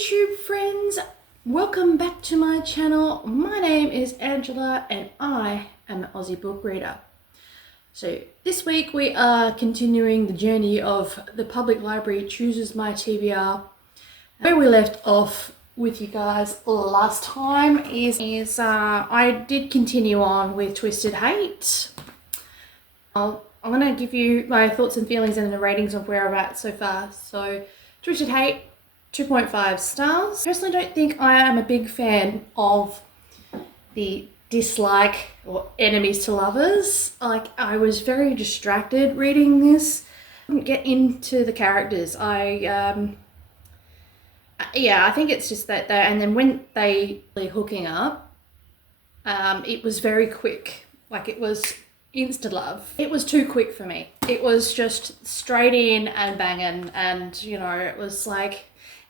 YouTube friends, welcome back to my channel. My name is Angela and I am an Aussie book reader. So this week we are continuing the journey of The Public Library Chooses My TBR. Where we left off with you guys last time is I did continue on with Twisted Hate. I'm going to give you my thoughts and feelings and the ratings of where I'm at so far. So Twisted Hate, 2.5 stars. Personally don't think I am a big fan of the dislike or enemies to lovers. Like, I was very distracted reading this. I didn't get into the characters. I think it's just that and then when they were hooking up, it was very quick. Like, it was insta love. It was too quick for me. It was just straight in and banging, and you know, it was like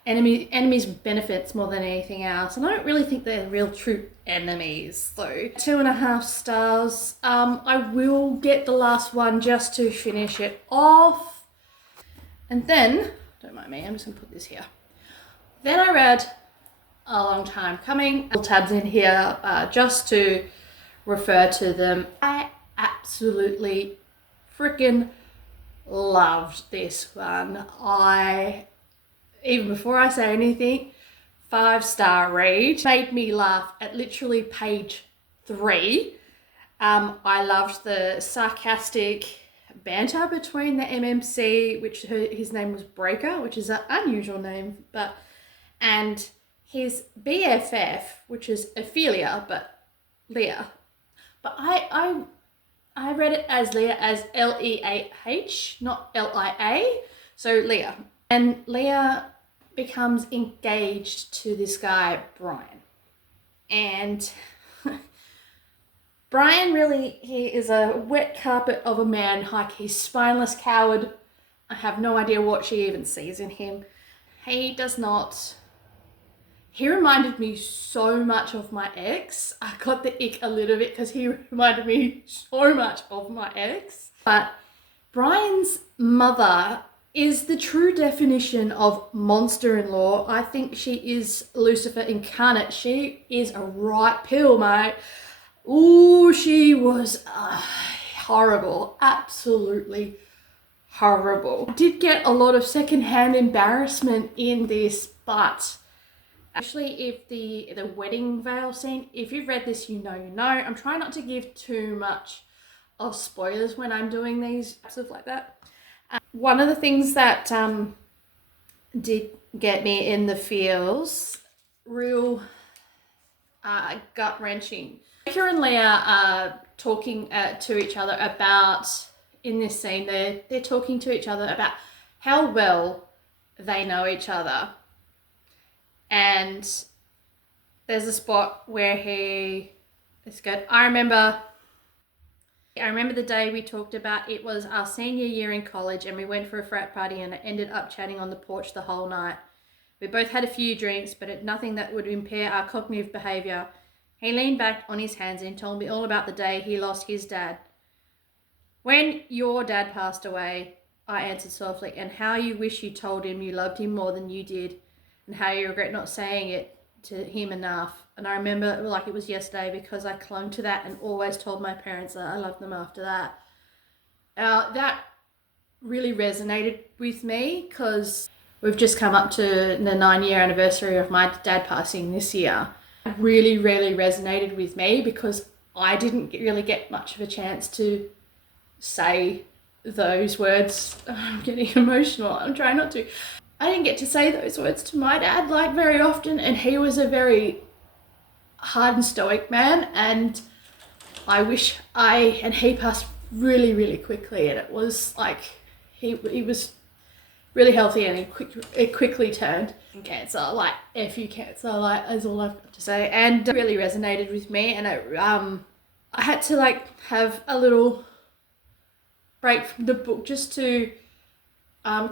enemies benefits more than anything else, and I don't really think they're real true enemies though. 2.5 stars. I will get the last one just to finish it off, and then, don't mind me, I'm just gonna put this here. Then I read A Long Time Coming. Little tabs in here just to refer to them. I absolutely freaking loved this one. Even before I say anything, 5-star read. Made me laugh at literally page 3. I loved the sarcastic banter between the MMC, which his name was Breaker, which is an unusual name, and his BFF, which is Ophelia, but Leah. But I read it as Leah, as Leah, not Lia. So Leah. And Leah becomes engaged to this guy, Brian. And Brian really, he is a wet carpet of a man. Like, he's spineless coward. I have no idea what she even sees in him. He reminded me so much of my ex. I got the ick a little bit because he reminded me so much of my ex. But Brian's mother is the true definition of monster-in-law. I think she is Lucifer incarnate. She is a right pill, mate. Ooh, she was horrible. Absolutely horrible. I did get a lot of secondhand embarrassment in this, but actually, if the wedding veil scene, if you've read this, you know. I'm trying not to give too much of spoilers when I'm doing these stuff like that. One of the things that did get me in the feels, real gut-wrenching. Baker and Leah are talking to each other about, in this scene, they're talking to each other about how well they know each other. And there's a spot where it's good. I remember the day we talked about, it was our senior year in college and we went for a frat party and it ended up chatting on the porch the whole night. We both had a few drinks, but nothing that would impair our cognitive behavior. He leaned back on his hands and told me all about the day he lost his dad. When your dad passed away, I answered softly, and how you wish you told him you loved him more than you did, and how you regret not saying it to him enough. And I remember like it was yesterday because I clung to that and always told my parents that I loved them after that. That really resonated with me because we've just come up to the 9-year anniversary of my dad passing this year. It really, really resonated with me because I didn't really get much of a chance to say those words. I'm getting emotional. I'm trying not to. I didn't get to say those words to my dad like very often, and he was a very hard and stoic man, and I wish and he passed really, really quickly, and it was like he was really healthy and it quickly turned cancer, like F you cancer, like is all I've got to say. And it really resonated with me, and I had to like have a little break from the book just to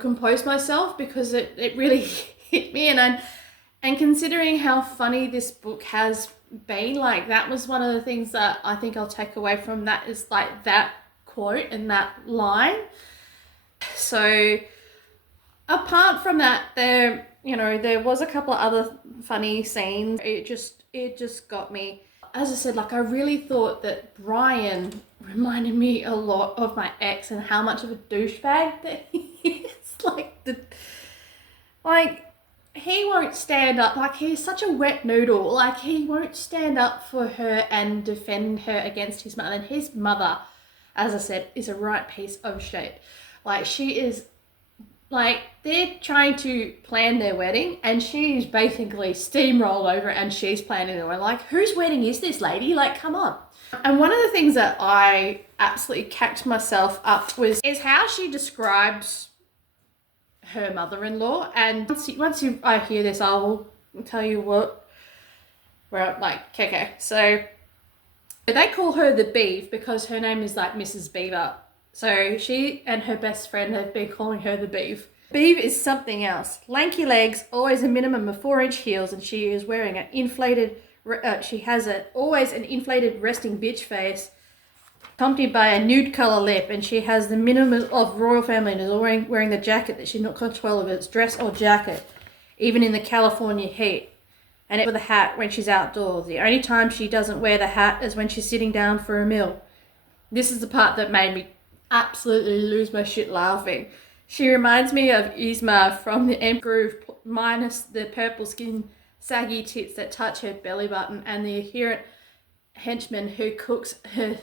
compose myself because it really hit me, and considering how funny this book has been, like that was one of the things that I think I'll take away from that, is like that quote and that line. So apart from that, there was a couple of other funny scenes. It just got me. As I said, like, I really thought that Brian reminded me a lot of my ex and how much of a douchebag that he is. Like, he won't stand up. Like, he's such a wet noodle. Like, he won't stand up for her and defend her against his mother. And his mother, as I said, is a right piece of shit. Like, she is, like, they're trying to plan their wedding and she's basically steamrolled over it and she's planning their wedding. Like, whose wedding is this, lady? Like, come on. And one of the things that I absolutely cacked myself up is how she describes her mother-in-law. And I hear this, I'll tell you what, where I'm like, okay. So they call her the Beeve because her name is like Mrs. Beaver. So she and her best friend have been calling her the Beeve. Beeve is something else. Lanky legs, always a minimum of 4-inch heels, and she is wearing always an inflated resting bitch face, accompanied by a nude colour lip, and she has the minimum of royal family and is wearing the jacket that she's not control of it's dress or jacket, even in the California heat. And with a hat when she's outdoors. The only time she doesn't wear the hat is when she's sitting down for a meal. This is the part that made me absolutely lose my shit laughing. She reminds me of Yzma from the Emperor Groove, minus the purple skin, saggy tits that touch her belly button, and the adherent henchman who cooks her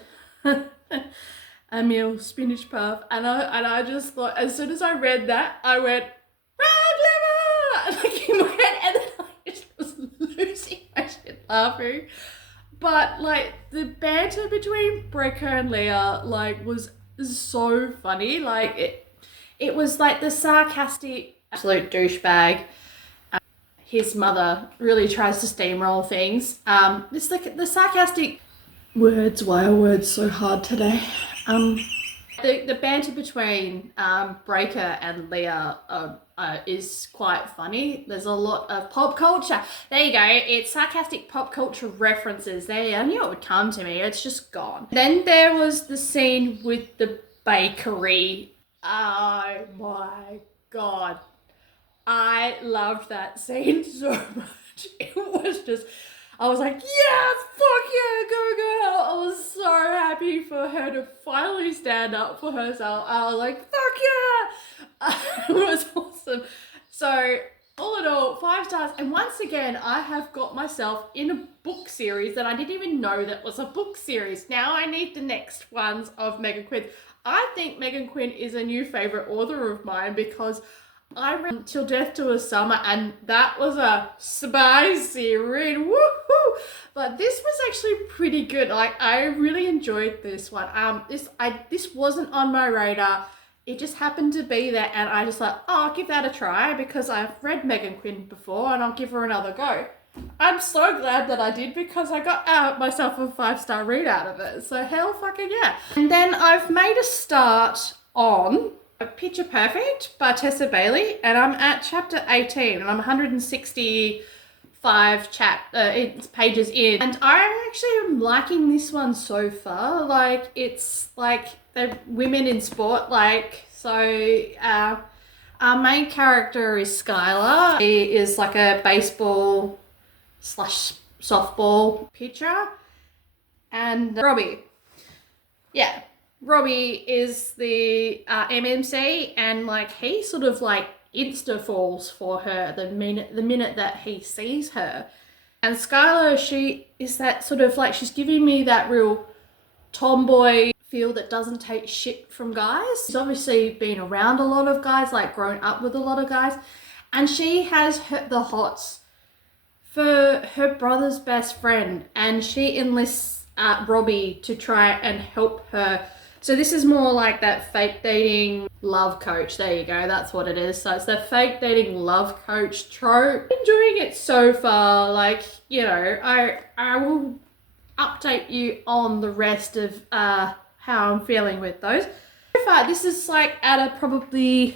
a meal spinach puff. And I just thought, as soon as I read that, I went, Run, Glimmer! Like, in my head, and then I just was losing my shit laughing. But, like, the banter between Breaker and Leah, like, was so funny. Like, it was like the sarcastic absolute douchebag. His mother really tries to steamroll things. It's like the sarcastic words. Why are words so hard today? The banter between Breaker and Leah is quite funny. There's a lot of pop culture. There you go. It's sarcastic pop culture references. I knew it would come to me. It's just gone. Then there was the scene with the bakery. Oh my God. I loved that scene so much. It was just, I was like, yes, fuck yeah, go girl. I was so happy for her to finally stand up for herself. I was like, fuck yeah. It was awesome. So all in all, 5 stars. And once again, I have got myself in a book series that I didn't even know that was a book series. Now I need the next ones of Meghan Quinn. I think Meghan Quinn is a new favourite author of mine because I read Till Death Do Us Summer and that was a spicy read. Woohoo! But this was actually pretty good. Like, I really enjoyed this one. This wasn't on my radar. It just happened to be there and I just thought, oh, I'll give that a try because I've read Meghan Quinn before and I'll give her another go. I'm so glad that I did because I got myself a 5-star read out of it. So hell fucking yeah. And then I've made a start on Picture Perfect by Tessa Bailey and I'm at chapter 18 and I'm 165 pages in. And I actually am liking this one so far. Like, it's like the women in sport. Like, so our main character is Skylar. She is like a baseball / softball pitcher. And Robbie. Yeah. Robbie is the MMC and like he sort of like insta falls for her the minute that he sees her. And Skylar, she is that sort of like, she's giving me that real tomboy feel that doesn't take shit from guys. She's obviously been around a lot of guys, like grown up with a lot of guys, and she has the hots for her brother's best friend and she enlists Robbie to try and help her. So this is more like that fake dating love coach. There you go. That's what it is. So it's the fake dating love coach trope. Enjoying it so far. Like, you know, I will update you on the rest of how I'm feeling with those. So far, this is like at a probably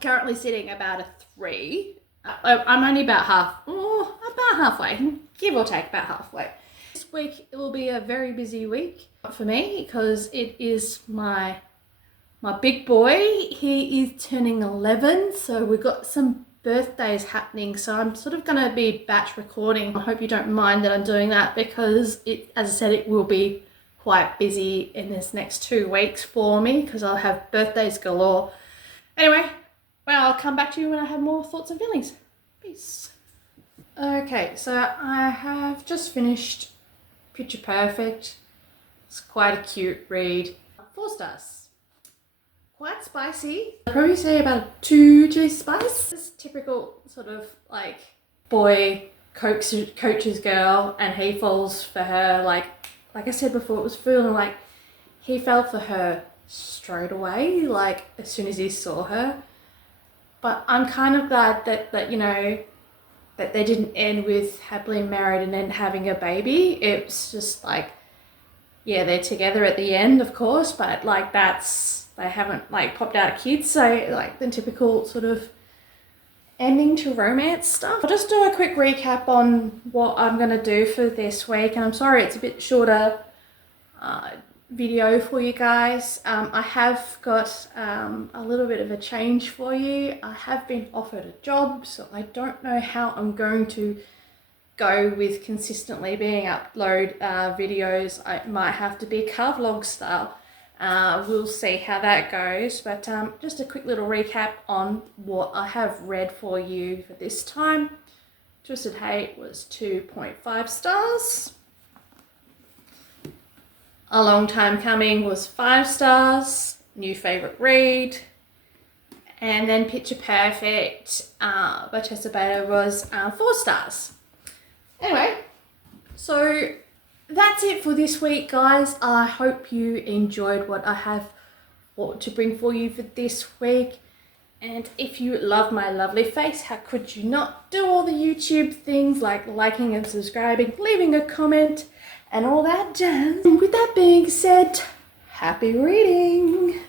currently sitting about a 3. I'm only about halfway, give or take about halfway. This week it will be a very busy week for me because it is my My big boy, he is turning 11, so we've got some birthdays happening, so I'm sort of gonna be batch recording. I hope you don't mind that I'm doing that because as I said, it will be quite busy in this next 2 weeks for me because I'll have birthdays galore. Anyway, well, I'll come back to you when I have more thoughts and feelings. Peace. Okay, so I have just finished Picture Perfect. It's quite a cute read. 4 stars. Quite spicy. I'd probably say about a 2 G spice. This typical sort of like boy coaches girl and he falls for her like I said before, it was feeling like he fell for her straight away, like as soon as he saw her. But I'm kind of glad that you know, that they didn't end with happily married and then having a baby. It's just like, yeah, they're together at the end, of course, but like they haven't like popped out kids, so like the typical sort of ending to romance stuff. I'll just do a quick recap on what I'm gonna do for this week, and I'm sorry it's a bit shorter video for you guys. I have got a little bit of a change for you. I have been offered a job, so I don't know how I'm going to go with consistently being upload videos. I might have to be car vlog style. We'll see how that goes, but just a quick little recap on what I have read for you for this time. Twisted Hate was 2.5 stars. A Long Time Coming was 5 stars. New favourite read. And then Picture Perfect by Tessa Bader was 4 stars. Anyway, so that's it for this week, guys. I hope you enjoyed what I have to bring for you for this week. And if you love my lovely face, how could you not do all the YouTube things like liking and subscribing, leaving a comment, and all that jazz. And with that being said, happy reading!